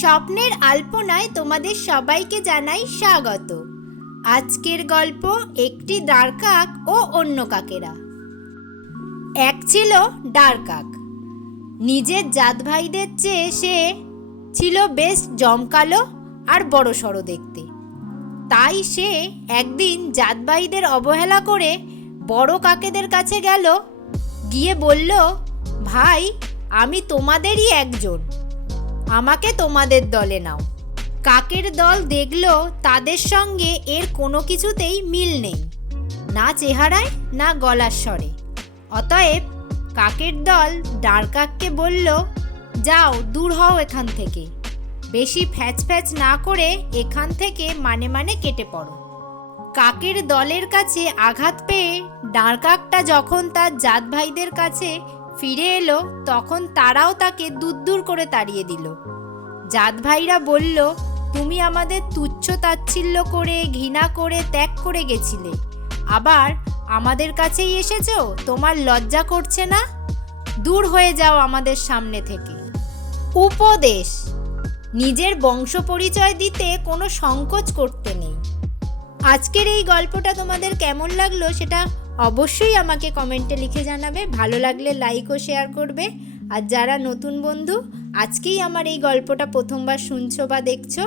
স্বপ্নের আলপনায় তোমাদের সবাইকে জানাই স্বাগত। আজকের গল্প একটি ডারকাক ও অন্য কাকেরা। এক ছিল ডারকাক। নিজের জাত ভাইদের চেয়ে সে ছিল বেশ জমকালো আর বড় সড়ো দেখতে। তাই সে একদিন জাত ভাইদের অবহেলা করে বড় কাকেদের কাছে গেল। গিয়ে বলল, ভাই, আমি তোমাদেরই একজন, আমাকে তোমাদের দলে নাও। কাকের দল দেখল তাদের সঙ্গে এর কোনো কিছুতেই মিল নেই, না চেহারায় না গলার স্বরে। অতএব কাকের দল ডারকাককে বলল, যাও, দূর হও এখান থেকে, বেশি ফ্যাচ ফ্যাচ না করে এখান থেকে মানে মানে কেটে পড়ো। কাকের দলের কাছে আঘাত পেয়ে ডারকাকটা যখন তার জাত ভাইদের কাছে ফিরে এলো, তখন তারাও তাকে দূর করে তাড়িয়ে দিল। জাত ভাইরা বলল, তুমি আমাদের তুচ্ছ তাচ্ছিল্য করে, ঘৃণা করে, ত্যাগ করে গেছিলে, আবার আমাদের কাছেই এসেছো? তোমার লজ্জা করছে না? দূর হয়ে যাও আমাদের সামনে থেকে। উপদেশ: নিজের বংশ পরিচয় দিতে কোনো সংকোচ করতে নেই। আজকের এই গল্পটা তোমাদের কেমন লাগলো সেটা অবশ্যই আমাকে কমেন্টে লিখে জানাবে। ভালো লাগলে লাইক ও শেয়ার করবে। আর যারা নতুন বন্ধু আজকেই আমার এই গল্পটা প্রথমবার শুনছো বা দেখছো,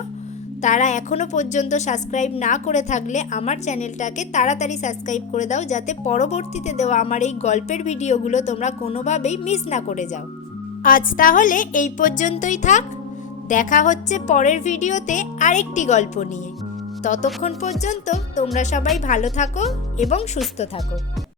তারা এখনও পর্যন্ত সাবস্ক্রাইব না করে থাকলে আমার চ্যানেলটাকে তাড়াতাড়ি সাবস্ক্রাইব করে দাও, যাতে পরবর্তীতে দেওয়া আমার এই গল্পের ভিডিওগুলো তোমরা কোনোভাবেই মিস না করে যাও। আজ তাহলে এই পর্যন্তই থাক। দেখা হচ্ছে পরের ভিডিওতে আরেকটি গল্প নিয়ে। ততক্ষণ পর্যন্ত তোমরা সবাই ভালো থাকো এবং সুস্থ থাকো।